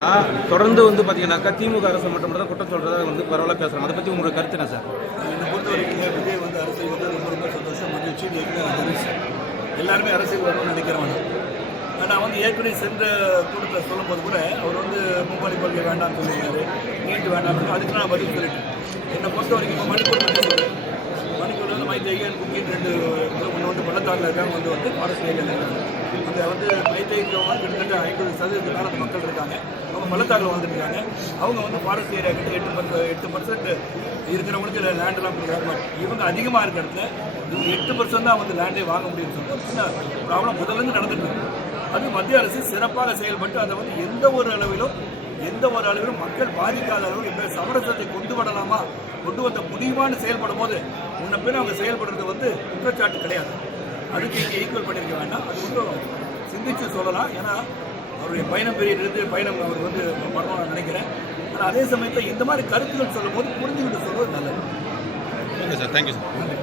தொடர்ந்து பார்த்தீங்கன்னாக்கா திமுக அரசு மட்டும் தான் குற்றம் சொல்றதா பரவாயில்ல பேசுறாங்க. அதை பற்றி உங்களுக்கு கருத்து என்ன சார்? என்னை பொறுத்தவரைக்கும் விஜய் அரசியல் ரொம்ப ரொம்ப சந்தோஷம், மகிழ்ச்சி. எல்லாருமே அரசியல் வரணும்னு நினைக்கிறவங்க. நான் ஏற்கனவே சென்ற கூட்டத்தில் சொல்லும்போது கூட அவர் மும்மொழி கொள்கை வேண்டாம்னு சொல்லியிருக்காரு, நீட்டு வேண்டாம். அதுக்கு நான் பதில் சொல்லிட்டேன். என்னை பொறுத்த வரைக்கும் இப்போ மணிக்கூர் மைத்தேகன் குக்கின் ரெண்டு ஒன்று பள்ளத்தாக்கில் இருக்காங்க, ஃபாரஸ்ட் ஏரியாவில் இருக்காங்க. அந்த மைத்தேகிறவங்க கிட்டத்தட்ட 50% மேலே அந்த மக்கள் இருக்காங்க. அவங்க பள்ளத்தாக்கில் வந்துருக்காங்க. அவங்க ஃபாரஸ்ட் ஏரியா கிட்ட 8% இருக்கிறவங்களுக்கு லேண்டெல்லாம் கொடுக்குறாங்க. இவங்க அதிகமாக இருக்கிற இடத்துல இவங்க 8% தான் லேண்டே வாங்க முடியும்னு சொல்லிட்டு ப்ராப்ளம் முதல்லேருந்து நடந்துட்டு இருக்கு. அது மத்திய அரசு சிறப்பாக செயல்பட்டு அதை எந்த ஒரு அளவிலும் மக்கள் பாதிக்காத அளவில் இந்த சமரசத்தை கொண்டு வந்த முடிவான்னு செயல்படும் போது முன்ன பேர் அவங்க செயல்படுறது குற்றச்சாட்டு கிடையாது. அதுக்கு இங்கே ஈக்குவல் பண்ணியிருக்க வேண்டாம். அது சிந்திச்சு சொல்லலாம். ஏன்னா அவருடைய பயணம் பயணம் அவர் பண்ணணும்னு நினைக்கிறேன். ஆனால் அதே சமயத்தில் இந்த மாதிரி கருத்துக்கள் சொல்லும் போது புரிஞ்சுக்கிட்டு சொல்வது நல்லது. Okay sir, thank you sir.